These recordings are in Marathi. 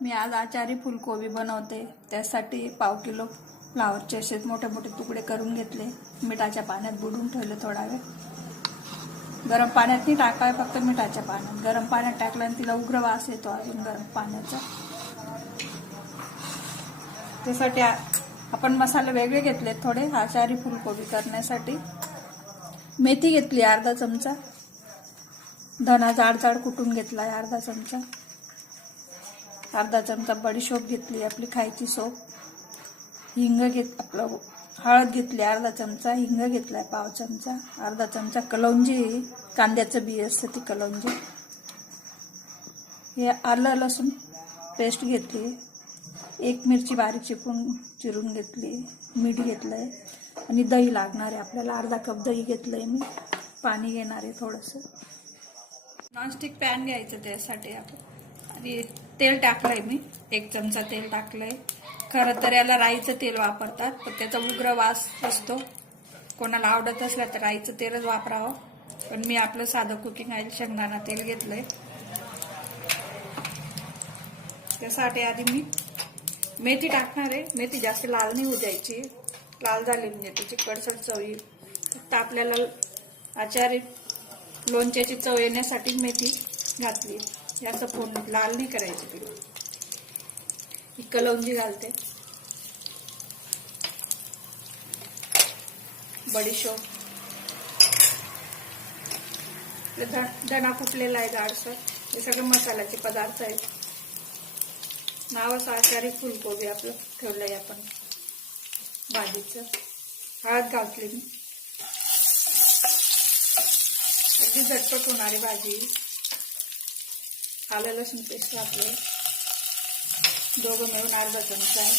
मी आज आचारी फुलकोबी बनवते। त्यासाठी पाव किलो फ्लावरचे असे मोठे मोठे तुकडे करून घेतले। मिठाच्या पाण्यात बुडवून ठेवले थोडा वेळ। गरम पाण्यात नाही टाकाय, फक्त मिठाच्या पाण्यात। गरम पाण्यात टाकल्याने तिला उग्र वास येतो अजून गरम पाण्याचा। त्यासाठी आपण मसाले वेगळे घेतले थोडे आचारी फुलकोबी करण्यासाठी। मेथी घेतली अर्धा चमचा, धना जाड जाड कुटून घेतला अर्धा चमचा, अर्धा चमचा बडीशोप घेतली आपली खायची सोप, हिंग आपलं हळद घेतली अर्धा चमचा, हिंग घेतलाय पाव चमचा, अर्धा चमचा कलौंजी, कांद्याचं बी असतं ती कलौंजी, हे आलं लसूण पेस्ट घेतली, एक मिरची बारीक चिरून घेतली, मीठ घेतलंय आणि दही लागणार आहे आपल्याला। अर्धा कप दही घेतलंय मी, पाणी घेणार आहे थोडंसं। नॉनस्टिक पॅन घ्यायचं त्यासाठी आपण, आणि तेल टाकलंय मी, एक चमचा तेल टाकलंय। खरं तर याला राईचं तेल वापरतात, पण त्याचा उग्र वास असतो। कोणाला आवडत असला तर राईचं तेलच वापरावं, पण मी आपलं साधं कुकिंग ऑइल शेंगदाणा तेल घेतलंय। त्यासाठी आधी मी मेथी टाकणार आहे। मेथी जास्त लाल नाही होऊ द्यायची, लाल झाली म्हणजे त्याची कडसट चव येईल। फक्त आपल्याला आचारी लोणच्याची चव येण्यासाठी मेथी घातली, याचं फोडणी लाल नाही करायची तिला। ही कलौंजी घालते, बडीशोप, धना कुटलेला आहे जाडसर, हे सगळे मसाल्याचे पदार्थ आहेत। नावच आचारी फुलकोबी आपलं ठेवलंय आपण भाजीचं। हळद घातली मी, अगदी झटपट होणारी भाजी। आलं लसूण पेस्ट घातले, दोघं मिळून अर्धा चमचा आहे।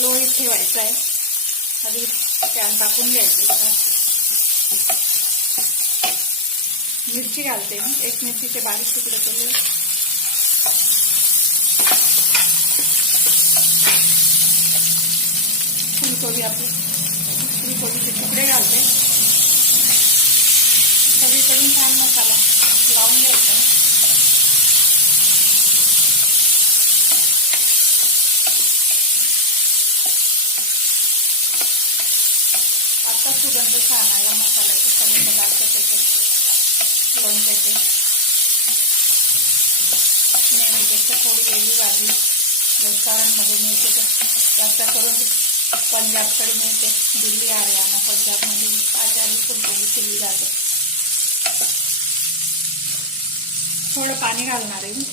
लो हीट ठेवायचं आहे, आधी पॅन तापून घ्यायचं। मिरची घालते मी, एक मिरचीचे बारीक तुकडे केले, फुलकोबी आपली फुलकोबीचे तुकडे घालते। सगळीकडून छान मसाला लावून घ्यायचा। आता सुगंध छान आला मसाल्याचे, सगळे पदार्थ त्याचे लोणच्याचे। नेहमीपेक्षा थोडी वेगळी भाजी रेस्टॉरंटमध्ये मिळते, तर जास्त करून पंजाबकडे मिळते, दिल्ली हरियाणा पंजाबमध्ये आचारी फुलकोबी केली जाते। थोडं पाणी घालणार आहे मी,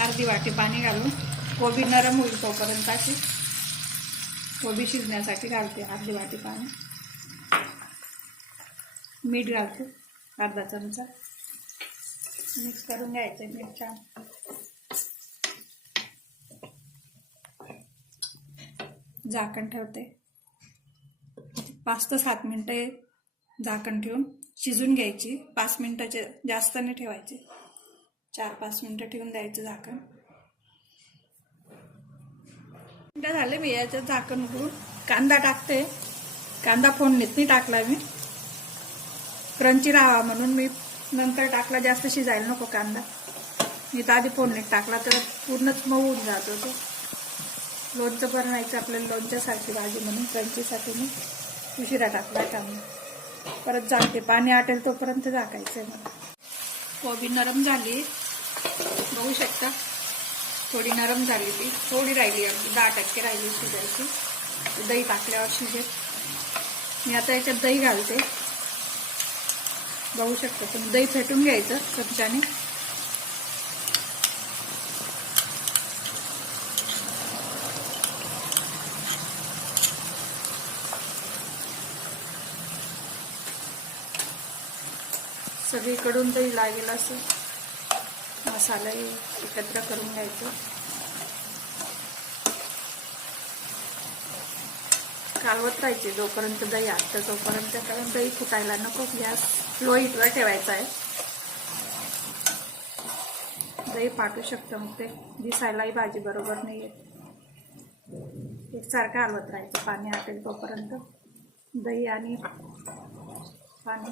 अर्धी वाटी पाणी घालून कोबी नरम होईल तोपर्यंत अशी कोबी शिजण्यासाठी घालते अर्धी वाटी पाणी। मीठ घालते अर्धा चमचा, मिक्स करून घ्यायचं मीठ छान। झाकण ठेवते, 5 ते 7 मिनिटे झाकण ठेवून शिजून घ्यायची। 5 मिनिटाचे जास्त नाही ठेवायचे, 4-5 मिनिटं ठेवून द्यायचं झाकण। मिनिटं झाले मी याचं झाकण उघडून कांदा टाकते। कांदा फोडणीत नाही टाकला मी, क्रंची राहावा म्हणून मी नंतर टाकला, जास्त शिजायला नको कांदा। मी तर आधी फोडणीत टाकला तर पूर्णच मऊ होऊन जातो तो। लोणचं बनवायचं आपल्याला लोणच्यासारखी भाजी म्हणून क्रंचीसाठी मी उशिरा टाकला कांदा। परत झाकते, पाणी आटेल तोपर्यंत झाकायचं आहे मला। कोबी नरम झाली, बघू शकता, थोडी नरम झाली ती, थोडी राहिली, अगदी 10% राहिली शिजायची। दही टाकल्यावर शिजेल। मी आता याच्यात दही घालते, बघू शकता तुम्ही। दही फेटून घ्यायचं चमच्याने। सगळीकडून दही लागेल असं मसालाही एकत्र करून घ्यायचं। कालवत राहायचे जोपर्यंत दही आटतं तोपर्यंत, कारण दही फुटायला नको। गॅस लो हीटवर ठेवायचा आहे, दही फाटू शकतं, मग ते दिसायलाही भाजी बरोबर नाही येत। एकसारखं हलवत राहायचं पाणी आटेल तोपर्यंत। दही आणि पाणी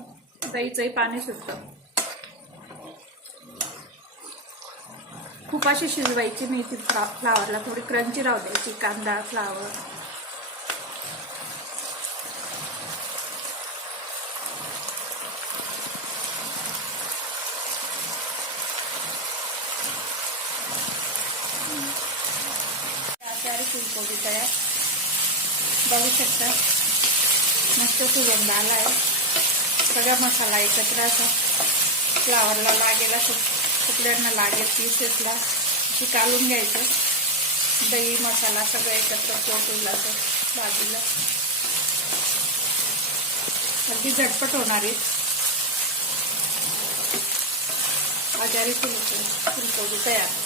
सईचंही पाणी सुटतं. खूप अशी शिजवायची नाही ती फ्लावरला, थोडी क्रंची राहू द्यायची कांदा फ्लावर. फुलकोबी तयार बघू शकता, मस्त सुगंध आला आहे. सगळा मसाला एकत्र असा फ्लावरला लागेल, असं कुठल्यांना लागेल पीसेसला अशी कालून घ्यायचं. दही मसाला सगळं एकत्र पोटूला असं बाजूला. अगदी झटपट होणारी आजारी फुलकोबी तयार.